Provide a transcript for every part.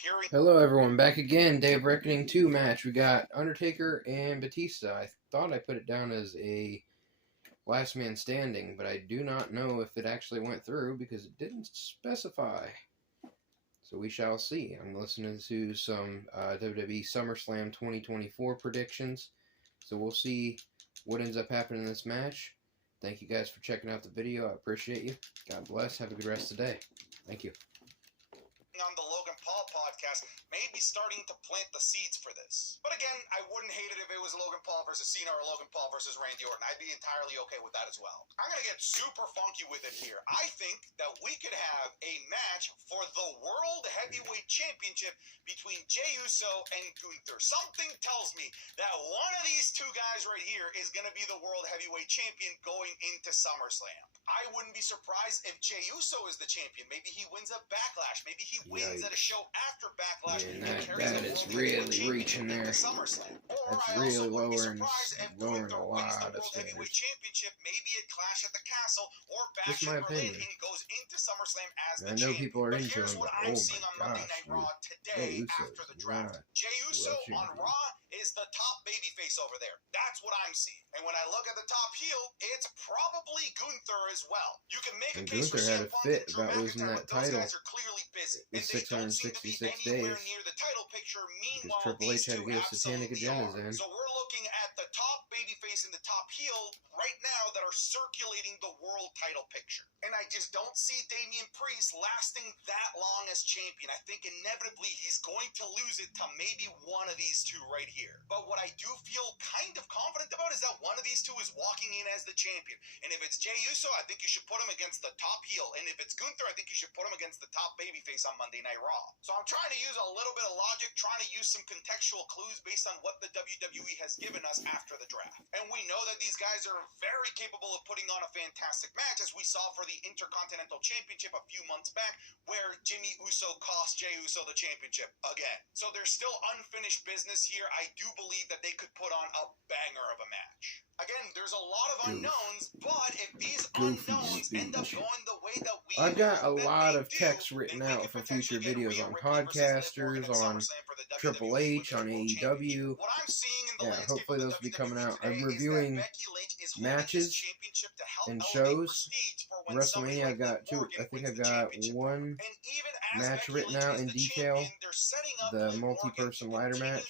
Period. Hello everyone, back again, Day of Reckoning 2 match. We got Undertaker and Batista. I thought I put it down as a last man standing, but I do not know if it actually went through because it didn't specify. So we shall see. I'm listening to some WWE SummerSlam 2024 predictions. So we'll see what ends up happening in this match. Thank you guys for checking out the video. I appreciate you. God bless. Have a good rest of the day. Thank you. On the Logan Paul podcast, maybe starting to plant the seeds for this. But again, I wouldn't hate it if it was Logan Paul versus Cena or Logan Paul versus Randy Orton. I'd be entirely okay with that as well. I'm going to get super funky with it here. I think that we could have a match for the World Heavyweight Championship between Jey Uso and Gunther. Something tells me that one of these two guys right here is going to be the World Heavyweight Champion going into SummerSlam. I wouldn't be surprised if Jey Uso is the champion. Maybe he wins at Backlash. Maybe he wins at a show after Backlash. Yeah, that is really reaching there. That's really lowering a lot of standards. Championship, maybe at Clash at the Castle or Bash in Berlin and goes into SummerSlam as the champion. I know people are into him, but I'm seeing on Monday Night Raw today after the draft. Jey Uso on Raw is the top babyface over there. That's what I'm seeing. And when I look at the top heel, it's probably Gunther as well. You can make a case for Gunther had a fit about losing that title in 666 days near the title picture. Meanwhile, Triple H had to get satanic agendas in. So we're looking at the top babyface and the top heel right now that are circulating the world title picture. And I just don't see Damian Priest lasting that long as champion. I think inevitably he's going to lose it to maybe one of these two right here. But what I do feel kind of confident about is that one of these two is walking in as the champion. And if it's Jey Uso, I think you should put him against the top heel. And if it's Gunther, I think you should put him against the top babyface on Monday Night Raw. So I'm trying to use a little bit of logic, trying to use some contextual clues based on what the WWE has given us after the draft. And we know that these guys are very capable of putting on a fantastic match, as we saw for the Intercontinental Championship a few months back, where Jimmy Uso cost Jey Uso the championship again. So there's still unfinished business here. I do believe that they could put on a banger of a match. Again, there's a lot of unknowns, but if these unknowns end up going the way that we I've got a lot of text written out for future videos on podcasters, on Triple H, on AEW. Yeah, hopefully those will be coming out. I'm reviewing matches and shows. Wrestlemania, I've got two. I think I've got one match written out in detail. The multi-person ladder match.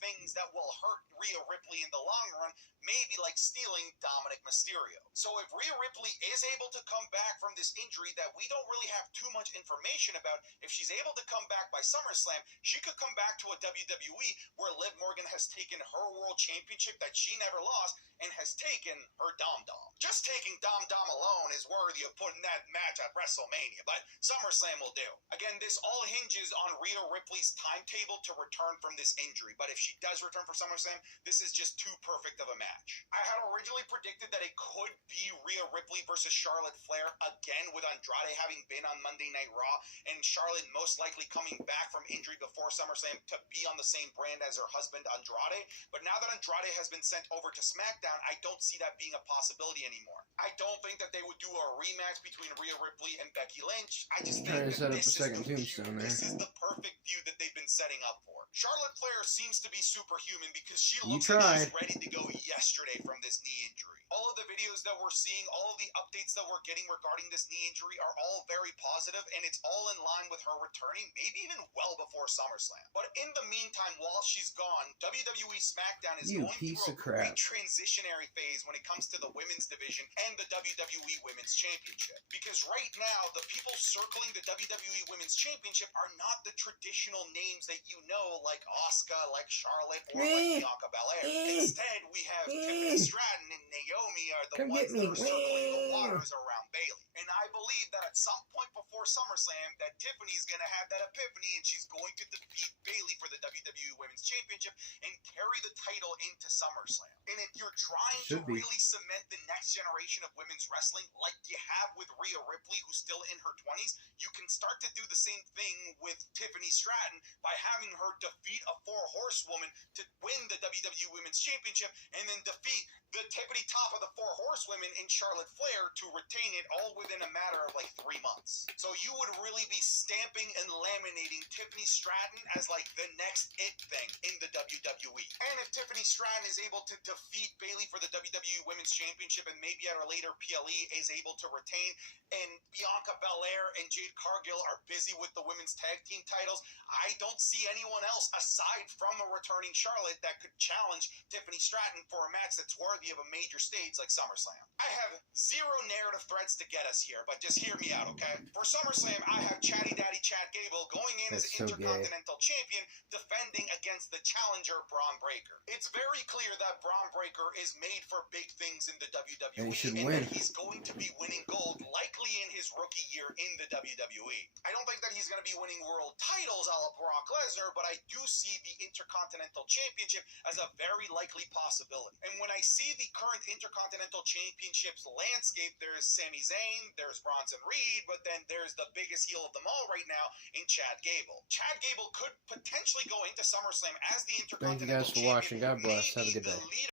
Things that will hurt Rhea Ripley in the long run, maybe like stealing Dominic Mysterio. So if Rhea Ripley is able to come back from this injury that we don't really have too much information about, if she's able to come back by SummerSlam, she could come back to a WWE where Liv Morgan has taken her world championship that she never lost and has taken her Dom Dom. Just taking Dom Dom alone is worthy of putting that match at WrestleMania, but SummerSlam will do. Again, this all hinges on Rhea Ripley's timetable to return from this injury, but if she does return for SummerSlam, this is just too perfect of a match. I had originally predicted that it could be Rhea Ripley versus Charlotte Flair again, with Andrade having been on Monday Night Raw and Charlotte most likely coming back from injury before SummerSlam to be on the same brand as her husband Andrade. But now that Andrade has been sent over to SmackDown, I don't see that being a possibility anymore. I don't think that they would do a rematch between Rhea Ripley and Becky Lynch. I just think that this is the perfect feud that they've been setting up for. Charlotte Flair seems to be superhuman because she looks like she's ready to go yesterday from this knee injury. All of the videos that we're seeing, all of the updates that we're getting regarding this knee injury are all very positive, and it's all in line with her returning, maybe even well before SummerSlam. But in the meantime, while she's gone, WWE SmackDown is going through a great transitionary phase when it comes to the women's division and the WWE Women's Championship. Because right now, the people circling the WWE Women's Championship are not the traditional names that you know, like Asuka, like Charlotte, or like Bianca Belair. Instead, we have Tiffany Stratton and Naomi are the ones that are circling the waters around Bayley. And I believe that at some point before SummerSlam, that Tiffany's going to have that epiphany and she's going to defeat Bayley for the WWE Women's Championship and carry the title into SummerSlam. And if you're trying Should to be. really cement the next generation of women's wrestling like you have with Rhea Ripley, who's still in her 20s, you can start to do the same thing with Tiffany Stratton by having her defeat a 4-horsewoman to win the WWE Women's Championship, and then defeat the tippity top of the 4 horsewomen in Charlotte Flair to retain it all within a matter of like 3 months. So you would really be stamping and laminating Tiffany Stratton as like the next it thing in the WWE. And if Tiffany Stratton is able to defeat Bayley for the WWE Women's Championship, and maybe at a later PLE is able to retain, and Bianca Belair and Jade Cargill are busy with the women's tag team titles, I don't see anyone else aside from a returning Charlotte that could challenge Tiffany Stratton for a match that's worthy of a major stage like SummerSlam. I have 0 narrative threads to get us here, but just hear me out, okay? For SummerSlam, I have Chatty Daddy Chad Gable going in as Intercontinental Champion, defending against the challenger Braun Breaker. It's very clear that Braun Breaker is made for big things in the WWE, and he should and win. that he's going to be winning gold, likely in his rookie year in the WWE. I don't think that he's going to be winning world titles a la Brock Lesnar, but I do see the Intercontinental Championship as a very likely possibility. And when I see the current Intercontinental Championships landscape, there's Sami Zayn, there's Bronson Reed, but then there's the biggest heel of them all right now in Chad Gable. Chad Gable could potentially go into SummerSlam as the Intercontinental Thank you guys for watching. God bless. Have a good day.